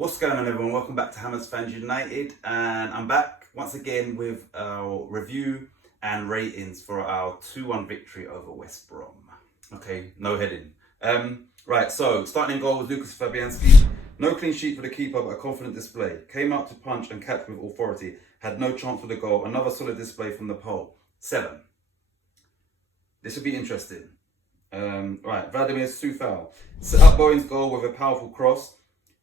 What's going on, everyone? Welcome back to Hammers Fans United, and I'm back once again with our review and ratings for our 2-1 victory over West Brom. Okay, no heading. Right, so starting in goal was Lucas Fabianski. No clean sheet for the keeper, but a confident display. Came out to punch and catch with authority. Had no chance for the goal. Another solid display from the pole. 7. This will be interesting. Right, Vladimir Soufal. Set up Bowen's goal with a powerful cross.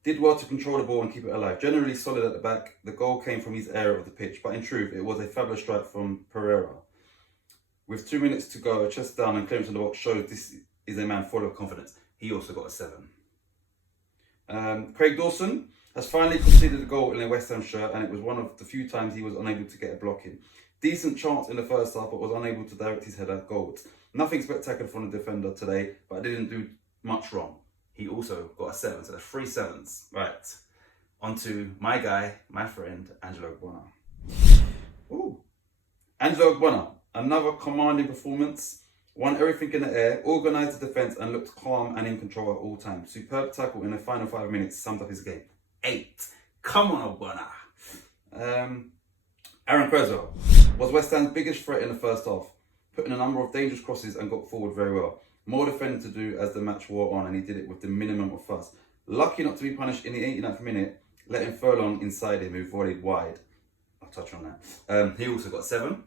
Did well to control the ball and keep it alive. Generally solid at the back. The goal came from his area of the pitch, but in truth, it was a fabulous strike from Pereira. With 2 minutes to go, a chest down and clearance in the box shows this is a man full of confidence. He also got a 7. Craig Dawson has finally conceded a goal in a West Ham shirt, and it was one of the few times he was unable to get a block in. Decent chance in the first half, but was unable to direct his header goalwards. Nothing spectacular from the defender today, but didn't do much wrong. He also got a 7, so there's 3 7s. Right, on to my guy, my friend, Angelo Ogbonna. Ooh. Angelo Ogbonna, another commanding performance. Won everything in the air, organised the defence and looked calm and in control at all times. Superb tackle in the final 5 minutes summed up his game. 8. Come on, Ogbonna. Aaron Cresswell was West Ham's biggest threat in the first half, put in a number of dangerous crosses and got forward very well. More defending to do as the match wore on, and he did it with the minimum of fuss. Lucky not to be punished in the 89th minute, letting Furlong inside him, who volleyed wide. I'll touch on that. He also got 7.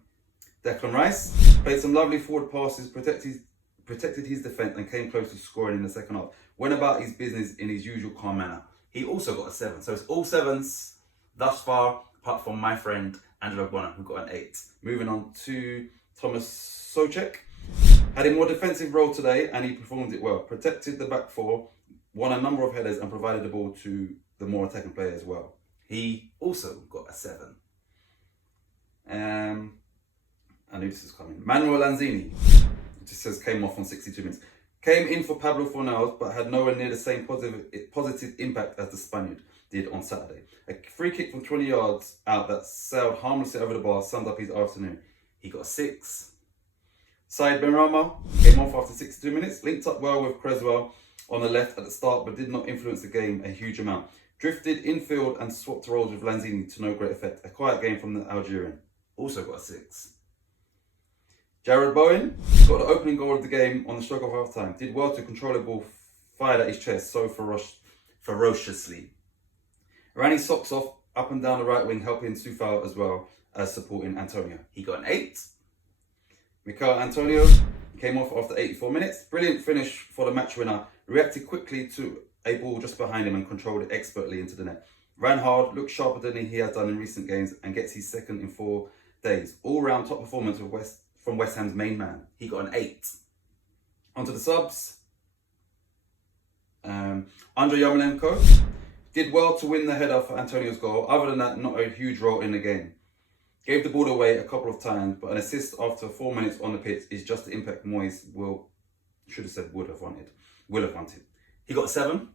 Declan Rice played some lovely forward passes, protected his defence and came close to scoring in the second half. Went about his business in his usual calm manner. He also got a 7. So it's all 7s thus far, apart from my friend Angelo Ogbonna, who got an 8. Moving on to Thomas Soucek. Had a more defensive role today and he performed it well. Protected the back four, won a number of headers and provided the ball to the more attacking player as well. He also got a 7. I knew this was coming. Manuel Lanzini, it just says came off on 62 minutes. Came in for Pablo Fornals, but had nowhere near the same positive impact as the Spaniard did on Saturday. A free kick from 20 yards out that sailed harmlessly over the bar summed up his afternoon. He got a 6. Said Benrahma came off after 62 minutes, linked up well with Cresswell on the left at the start, but did not influence the game a huge amount. Drifted infield and swapped roles with Lanzini to no great effect. A quiet game from the Algerian. Also got a 6. Jarrod Bowen got the opening goal of the game on the stroke of half time. Did well to control the ball, fired at his chest so ferociously. Ran his socks off up and down the right wing, helping Soufal as well as supporting Antonio. He got an 8. Mikel Antonio came off after 84 minutes. Brilliant finish for the match winner. Reacted quickly to a ball just behind him and controlled it expertly into the net. Ran hard, looked sharper than he has done in recent games and gets his 2nd in 4 days. All-round top performance from West Ham's main man. He got an 8. Onto the subs. Andrei Yarmolenko did well to win the header for Antonio's goal. Other than that, not a huge role in the game. Gave the ball away a couple of times, but an assist after 4 minutes on the pitch is just the impact Moyes will have wanted. He got a 7.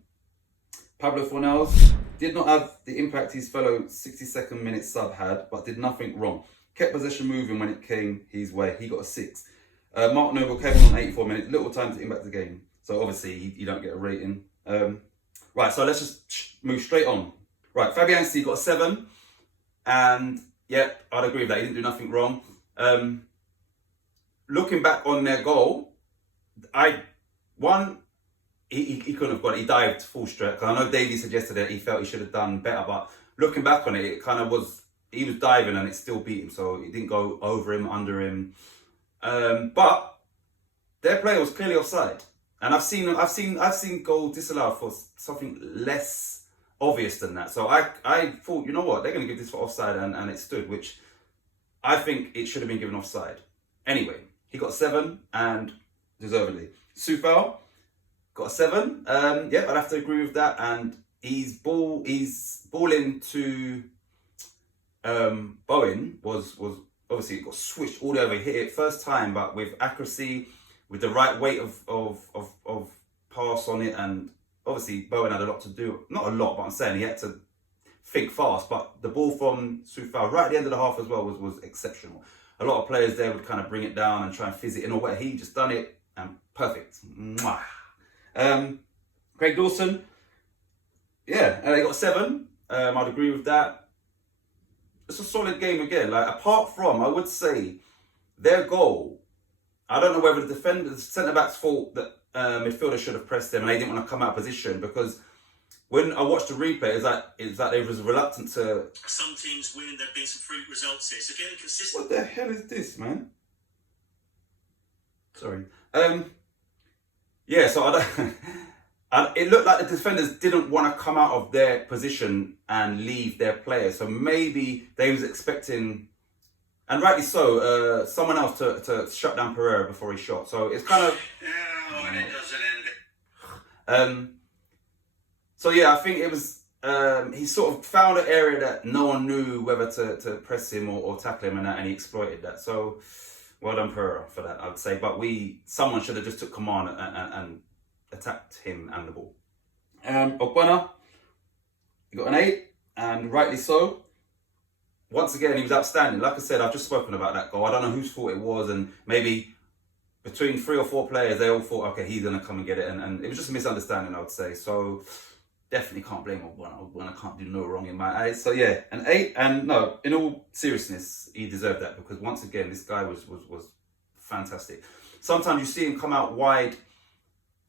Pablo Fornals did not have the impact his fellow 62nd minute sub had, but did nothing wrong. Kept possession moving when it came his way. He got a 6. Mark Noble came on 84 minutes, little time to impact the game. So obviously you don't get a rating. Right, so let's just move straight on. Right, Fabianski got a 7. And yep, I'd agree with that. He didn't do nothing wrong. Looking back on their goal, he couldn't have got it. He dived full straight. Because I know Davey suggested that he felt he should have done better, but looking back on it, it kind of was. He was diving and it still beat him, so it didn't go over him, under him. But their player was clearly offside, and I've seen goals disallowed for something less obvious than that. So I thought, you know what, they're going to give this for offside, and it stood, which I think it should have been given offside. Anyway, he got 7 and deservedly. Soufal got a 7. Yeah, I'd have to agree with that. And he's balling to Bowen was obviously it got switched all the way over. He hit it first time, but with accuracy, with the right weight of pass on it, and obviously Bowen had a lot to do. Not a lot, but I'm saying he had to think fast. But the ball from Soufal right at the end of the half as well was exceptional. A lot of players there would kind of bring it down and try and fizz it in, or what he just done it and perfect. Mwah. Craig Dawson yeah, and they got 7. I'd agree with that. It's a solid game again. Like, apart from, I would say, their goal, I don't know whether the centre backs thought that midfielder should have pressed them and they didn't want to come out of position, because when I watched the replay, it's that they was reluctant to. Some teams win. There've been some freak results here. So getting consistent. What the hell is this, man? Sorry. Yeah. So I don't. It looked like the defenders didn't want to come out of their position and leave their players. So maybe they was expecting, and rightly so, someone else to shut down Pereira before he shot. So it's kind of. Oh, and it doesn't end. So yeah, I think it was. He sort of found an area that no one knew whether to press him or tackle him, and he exploited that. So well done Pereira for that, I'd say. But someone should have just took command and attacked him and the ball. Ogbonna, he got an 8, and rightly so. Once again, he was outstanding. Like I said, I've just spoken about that goal. I don't know whose fault it was, and maybe between 3 or 4 players, they all thought, okay, he's going to come and get it. And it was just a misunderstanding, I would say. So definitely can't blame Ogbonna. Ogbonna can't do no wrong in my eyes. So yeah, an 8. And no, in all seriousness, he deserved that, because once again, this guy was fantastic. Sometimes you see him come out wide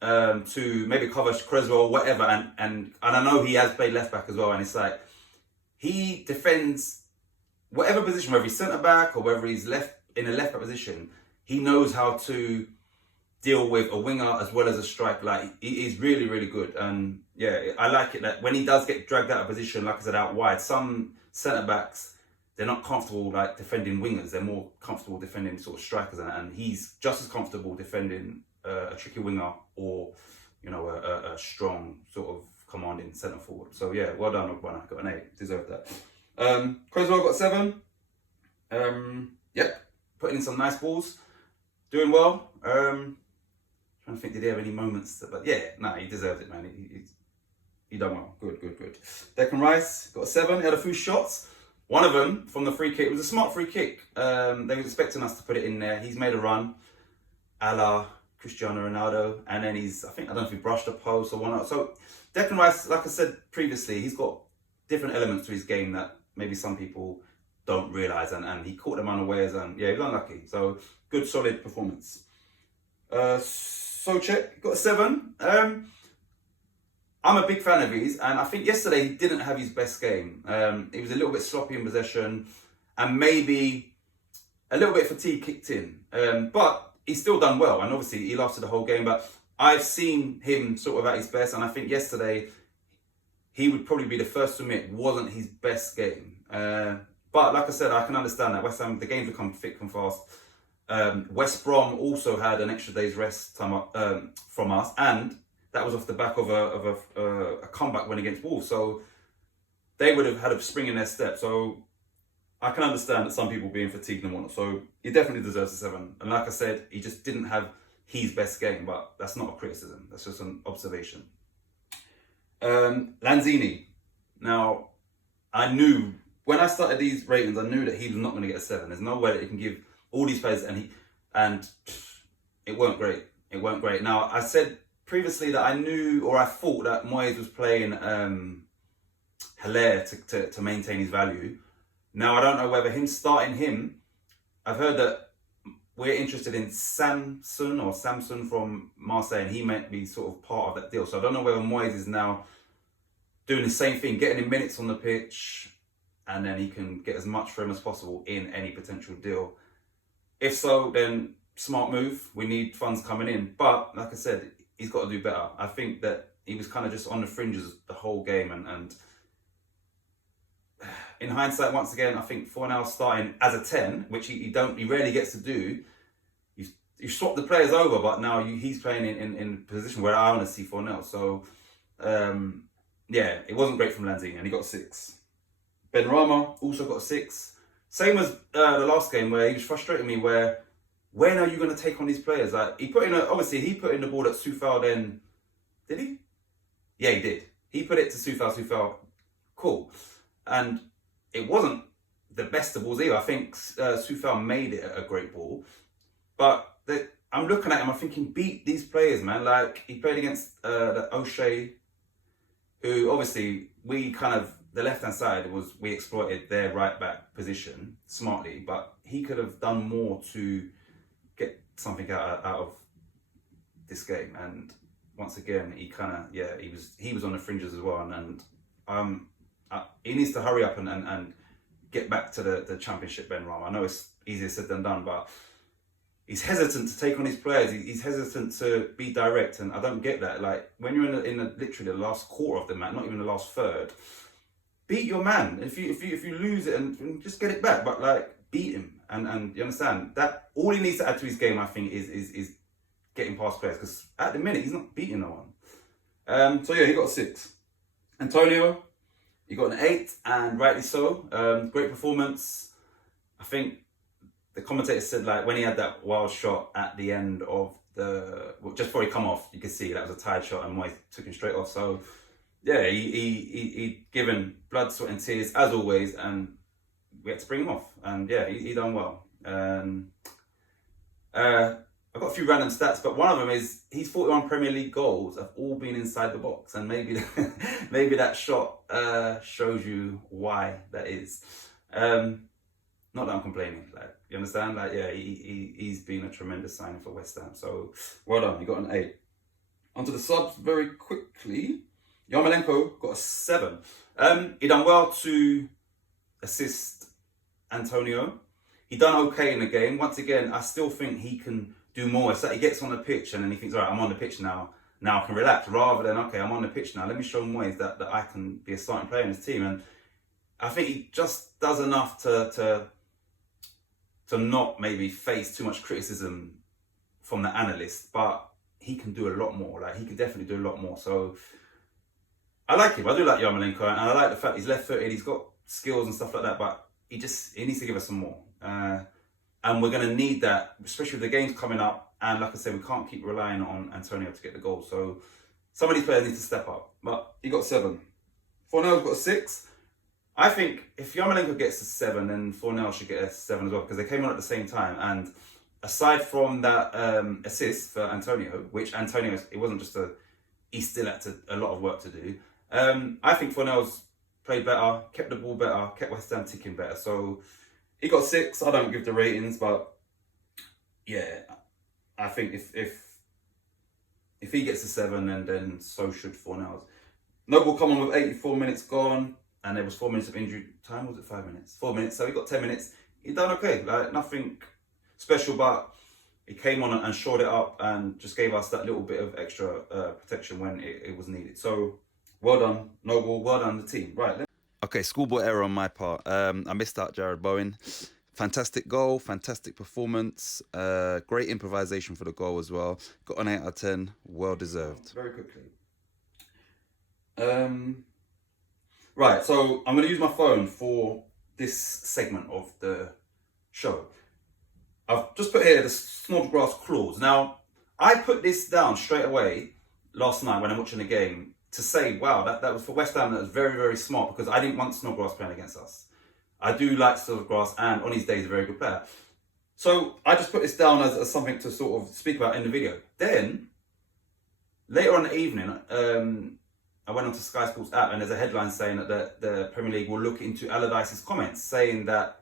to maybe cover Creswell or whatever, and I know he has played left back as well, and it's like he defends whatever position, whether he's centre back or whether he's in a left back position. He knows how to deal with a winger as well as a striker. Like, he's really, really good. And yeah, I like it that when he does get dragged out of position, like I said, out wide, some centre backs, they're not comfortable like defending wingers. They're more comfortable defending sort of strikers, and he's just as comfortable defending a tricky winger or, you know, a strong sort of commanding centre forward. So yeah, well done Ogbonna, got an 8, deserved that. Creswell got 7. Yep, putting in some nice balls, doing well. Trying to think, did he have any moments? But yeah, no, he deserved it, man. He done well. Good. Declan Rice got a 7. He had a few shots. One of them from the free kick. It was a smart free kick. They were expecting us to put it in there. He's made a run, a la Cristiano Ronaldo, and then I don't know if he brushed the post or whatnot. So Declan Rice, like I said previously, he's got different elements to his game that maybe some people don't realise, and he caught them unawares, and yeah, he was unlucky. So good, solid performance. Souček got a 7. I'm a big fan of his, and I think yesterday he didn't have his best game. He was a little bit sloppy in possession, and maybe a little bit fatigue kicked in. But he's still done well, and obviously he lasted the whole game. But I've seen him sort of at his best, and I think yesterday he would probably be the first to admit it wasn't his best game. But like I said, I can understand that. West Ham, the games become thick and fast. West Brom also had an extra day's rest time from us, and that was off the back of a comeback win against Wolves. So they would have had a spring in their step. So I can understand that some people being fatigued and whatnot. So he definitely deserves a 7. And like I said, he just didn't have his best game, but that's not a criticism. That's just an observation. Lanzini. Now, I knew when I started these ratings, I knew that he was not going to get a 7. There's no way that he can give all these players, and it weren't great. It weren't great. Now, I said previously that I knew, or I thought that Moyes was playing Haller to maintain his value. Now, I don't know whether him starting him, I've heard that we're interested in Samson from Marseille, and he might be sort of part of that deal. So I don't know whether Moyes is now doing the same thing, getting him minutes on the pitch, and then he can get as much for him as possible in any potential deal. If so, then smart move. We need funds coming in. But like I said, he's got to do better. I think that he was kind of just on the fringes the whole game, and in hindsight, once again, I think Fornal starting as a 10, which he rarely gets to do. You swap the players over, but now he's playing in a position where I want to see Fornal. So yeah, it wasn't great from Lanzini, and he got 6. Benrahma also got 6. Same as the last game, where he was frustrating me. When are you going to take on these players? Like, he put in the ball at Soufal. Then did he? Yeah, he did. He put it to Soufal. Cool. And it wasn't the best of balls either. I think Soufal made it a great ball. But I'm looking at him, I'm thinking, beat these players, man. Like, he played against the O'Shea. who obviously the left-hand side we exploited their right-back position smartly, but he could have done more to get something out of this game. And once again, he was on the fringes as well, and he needs to hurry up and get back to the Championship, Ben Rama. I know it's easier said than done, but he's hesitant to take on his players. He's hesitant to be direct, and I don't get that. Like, when you're in literally the last quarter of the match, not even the last third, beat your man. If you lose it, and just get it back, but like, beat him. And you understand that all he needs to add to his game, I think, is getting past players, because at the minute he's not beating no one. So yeah, he got a 6. Antonio, he got an 8, and rightly so. Great performance. I think the commentator said, like, when he had that wild shot at the end of just before he come off, you could see that was a tired shot, and Moyes took him straight off. So yeah, he given blood, sweat and tears as always, and we had to bring him off. And yeah, he done well. I've got a few random stats, but one of them is his 41 Premier League goals have all been inside the box, and maybe that shot shows you why that is. Not that I'm complaining, like, you understand? Like, yeah, he's been a tremendous signing for West Ham. So well done, you got an 8. Onto the subs very quickly. Yarmolenko got a 7. He done well to assist Antonio. He done okay in the game. Once again, I still think he can do more. So he gets on the pitch and then he thinks, all right, I'm on the pitch now. Now I can relax, rather than, okay, I'm on the pitch now. Let me show Moyes that I can be a starting player in his team. And I think he just does enough to not maybe face too much criticism from the analysts, but he can do a lot more. Like, he can definitely do a lot more. So I like him. I do like Yarmolenko, and I like the fact he's left-footed. He's got skills and stuff like that, but he needs to give us some more. And we're going to need that, especially with the games coming up. And like I said, we can't keep relying on Antonio to get the goal. So some of these players need to step up. But he got 7. Fornell's got a 6. I think if Yarmolenko gets a 7, then Fornell should get a 7 as well, because they came on at the same time. And aside from that assist for Antonio, which Antonio, it wasn't just he still had a lot of work to do. I think Fornell's played better, kept the ball better, kept West Ham ticking better. So he got 6. I don't give the ratings, but yeah, I think if he gets a 7, then so should Fornell's. Noble come on with 84 minutes gone, and there was 4 minutes of injury time. Was it 5 minutes? 4 minutes. So he got 10 minutes. He done okay. Like, nothing special, but he came on and shored it up and just gave us that little bit of extra protection when it was needed. So well done, Noble. Well done, the team. Right. Okay, schoolboy error on my part. I missed out Jared Bowen. Fantastic goal, fantastic performance. Great improvisation for the goal as well. Got an 8 out of 10. Well deserved. Very quickly. Right, so I'm going to use my phone for this segment of the show. I've just put here the Snodgrass clause. Now, I put this down straight away last night when I'm watching the game to say, wow, that was for West Ham. That was very, very smart, because I didn't want Snodgrass playing against us. I do like Snodgrass, and on his day, he's a very good player. So I just put this down as something to sort of speak about in the video. Then, later on in the evening, I went onto Sky Sports app, and there's a headline saying that the Premier League will look into Allardyce's comments, saying that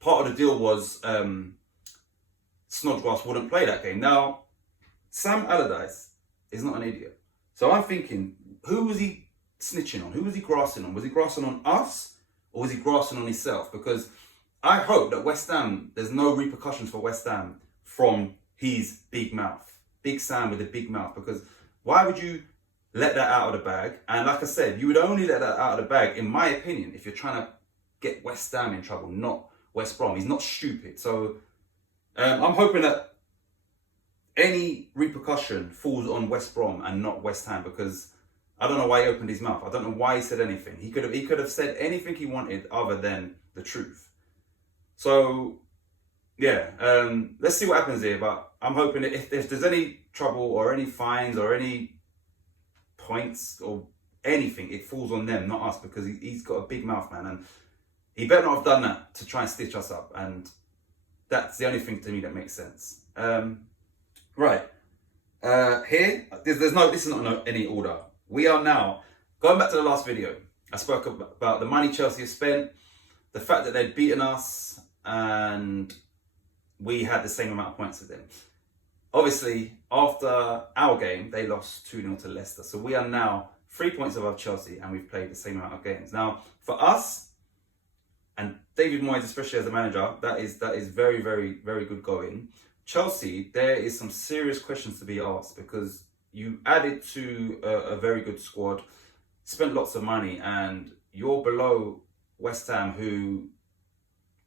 part of the deal was Snodgrass wouldn't play that game. Now, Sam Allardyce is not an idiot. So I'm thinking, who was he snitching on? Who was he grassing on? Was he grassing on us, or was he grassing on himself? Because I hope that West Ham, there's no repercussions for West Ham from his big mouth. Big Sam with a big mouth. Because why would you let that out of the bag? And like I said, you would only let that out of the bag, in my opinion, if you're trying to get West Ham in trouble, not West Brom. He's not stupid. So I'm hoping that any repercussion falls on West Brom and not West Ham, because I don't know why he opened his mouth. I don't know why he said anything. He could have said anything he wanted other than the truth. So yeah, let's see what happens here. But I'm hoping that if there's any trouble or any fines or any points or anything, it falls on them, not us, because he's got a big mouth, man, and he better not have done that to try and stitch us up. And that's the only thing to me that makes sense. Right. Here, this is not any order. We are now going back to the last video, I spoke about the money Chelsea have spent, the fact that they'd beaten us, and we had the same amount of points as them. Obviously, after our game, they lost 2-0 to Leicester. So we are now 3 points above Chelsea, and we've played the same amount of games. Now, for us, and David Moyes, especially as a manager, that is very, very, very good going. Chelsea, there is some serious questions to be asked, because you added to a very good squad, spent lots of money, and you're below West Ham, who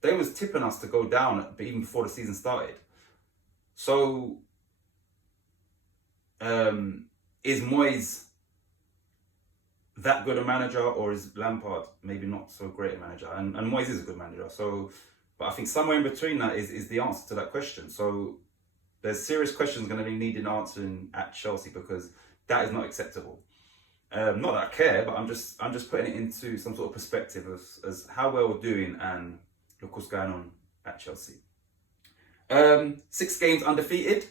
they was tipping us to go down even before the season started. So, is Moyes that good a manager, or is Lampard maybe not so great a manager? And Moyes is a good manager. So, but I think somewhere in between that is the answer to that question. So there's serious questions going to be needed answering at Chelsea, because that is not acceptable. Not that I care, but I'm just putting it into some sort of perspective as how well we're doing, and look what's going on at Chelsea. 6 games undefeated,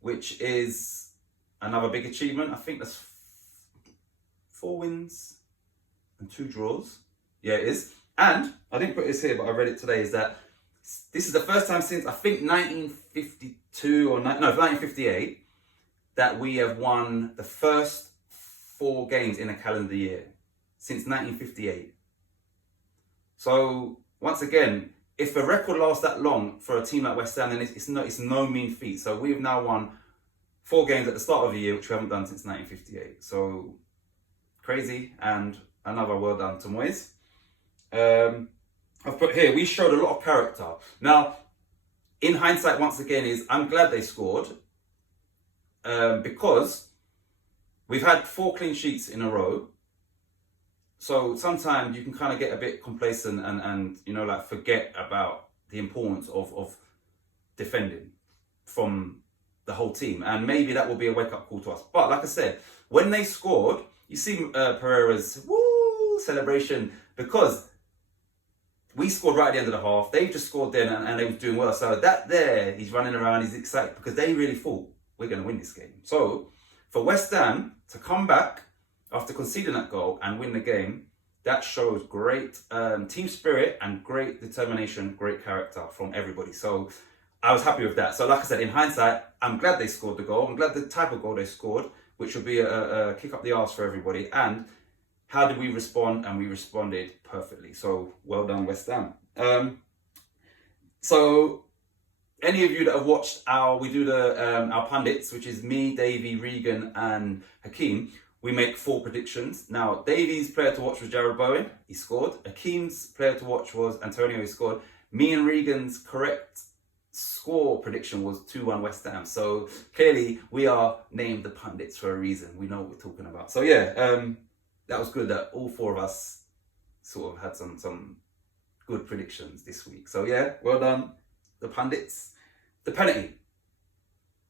which is another big achievement. I think that's 4 wins and 2 draws. Yeah, it is. And I didn't put this here, but I read it today, is that this is the first time since, I think, 1952 or 1958 that we have won the first 4 games in a calendar year since 1958. So once again, if the record lasts that long for a team like West Ham, then it's no mean feat. So we've now won 4 games at the start of the year, which we haven't done since 1958. So crazy, and another well done to Moyes. I've put here, we showed a lot of character. Now, in hindsight, once again, I'm glad they scored, because we've had 4 clean sheets in a row. So sometimes you can kind of get a bit complacent and forget about the importance of defending from the whole team. And maybe that will be a wake-up call to us. But like I said, when they scored, you see Pereira's celebration, because we scored right at the end of the half. They just scored then, and they were doing well. So that there, he's running around, he's excited, because they really thought we're going to win this game. So for West Ham to come back after conceding that goal and win the game, that shows great team spirit and great determination, great character from everybody. So I was happy with that. So like I said, in hindsight, I'm glad they scored the goal. I'm glad the type of goal they scored, which would be a kick up the arse for everybody. And how did we respond? And we responded perfectly. So well done, West Ham. So any of you that have watched our pundits, which is me, Davey, Regan, and Hakeem, we make 4 predictions. Now, Davey's player to watch was Jared Bowen. He scored. Hakeem's player to watch was Antonio. He scored. Me and Regan's correct score prediction was 2-1 West Ham. So clearly we are named the pundits for a reason. We know what we're talking about. So yeah, that was good that all 4 of us sort of had some good predictions this week. So yeah, well done, the pundits. The penalty.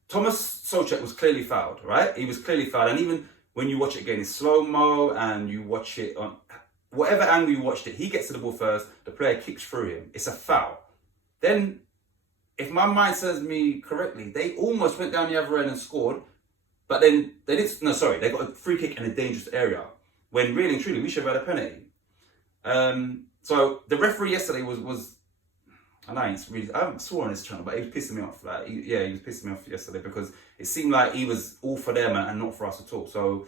Thomas Souček was clearly fouled, right? He was clearly fouled. And even when you watch it again in slow-mo and you watch it on whatever angle you watched it, he gets to the ball first, the player kicks through him. It's a foul. Then, if my mind serves me correctly, they almost went down the other end and scored, but then they didn't. No, sorry, they got a free kick in a dangerous area, when really and truly we should have had a penalty. So the referee yesterday was I know I haven't sworn on this channel, but he was pissing me off. He was pissing me off yesterday, because it seemed like he was all for them and not for us at all. So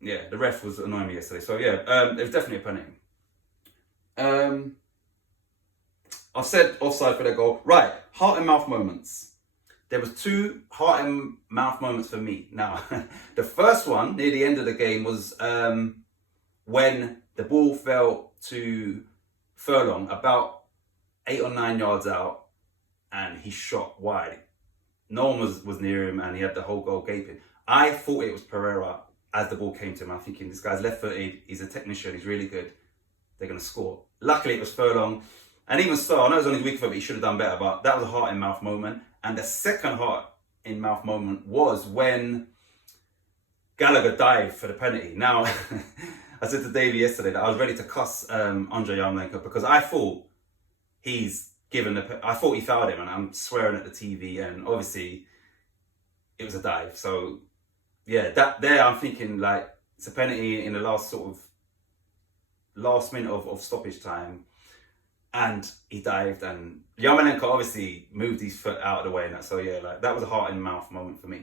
yeah, the ref was annoying me yesterday. So yeah, it was definitely a penalty. I've said offside for their goal. Right, heart and mouth moments. There was 2 heart and mouth moments for me. Now, the first one near the end of the game was when the ball fell to Furlong about 8 or 9 yards out, and he shot wide. No one was near him, and he had the whole goal gaping. I thought it was Pereira as the ball came to him. I'm thinking, this guy's left-footed, he's a technician, he's really good, they're going to score. Luckily, it was Furlong. And even so, I know it was only the week before, but he should have done better. But that was a heart-in-mouth moment. And the second heart-in-mouth moment was when Gallagher dived for the penalty. Now, I said to Davey yesterday that I was ready to cuss Andrei Yarmolenko, because I thought I thought he fouled him, and I'm swearing at the TV, and obviously it was a dive. So yeah, that there I'm thinking, like, It's a penalty in the last minute of stoppage time, and he dived, and Yarmolenko obviously moved his foot out of the way, and that. So yeah, like that was a heart in mouth moment for me.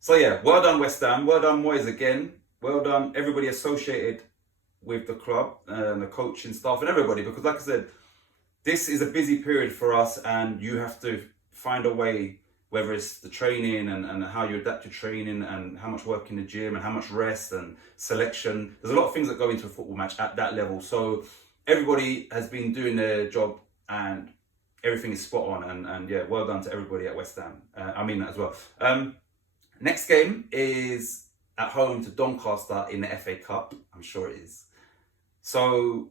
So yeah, well done West Ham, well done Moyes again, well done everybody associated with the club, and the coaching staff and everybody, because like I said, this is a busy period for us, and you have to find a way, whether it's the training and how you adapt your training and how much work in the gym and how much rest and selection. There's a lot of things that go into a football match at that level. So everybody has been doing their job and everything is spot on. And yeah, well done to everybody at West Ham. I mean that as well. Next game is at home to Doncaster in the FA Cup. I'm sure it is. So,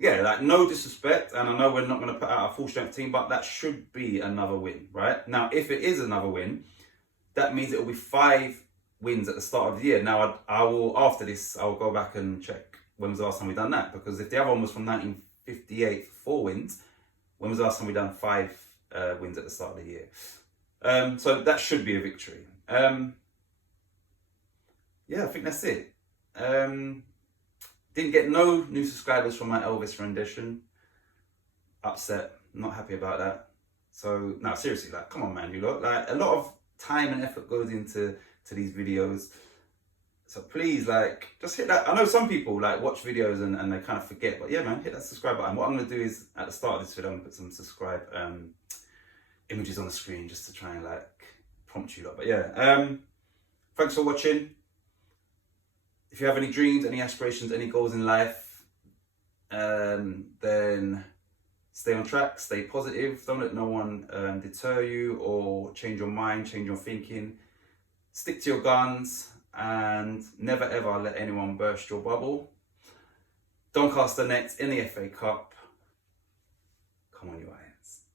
yeah, like no disrespect, and I know we're not going to put out a full strength team, but that should be another win, right? Now, if it is another win, that means it will be 5 wins at the start of the year. Now, I will, after this, I will go back and check when was the last time we done that, because if the other one was from 1958 for 4 wins, when was the last time we done 5 wins at the start of the year? So that should be a victory. Yeah, I think that's it. Didn't get no new subscribers from my Elvis rendition. Upset, not happy about that. So, no, seriously, like, come on, man, you lot. Like, a lot of time and effort goes into these videos. So please, like, just hit that. I know some people, like, watch videos and they kind of forget. But yeah, man, hit that subscribe button. What I'm going to do is, at the start of this video, I'm going to put some subscribe images on the screen just to try and, like, prompt you lot. But yeah, thanks for watching. If you have any dreams, any aspirations, any goals in life, then stay on track, stay positive. Don't let no one deter you or change your mind, change your thinking. Stick to your guns and never ever let anyone burst your bubble. Doncaster next in the FA Cup. Come on, you Irons.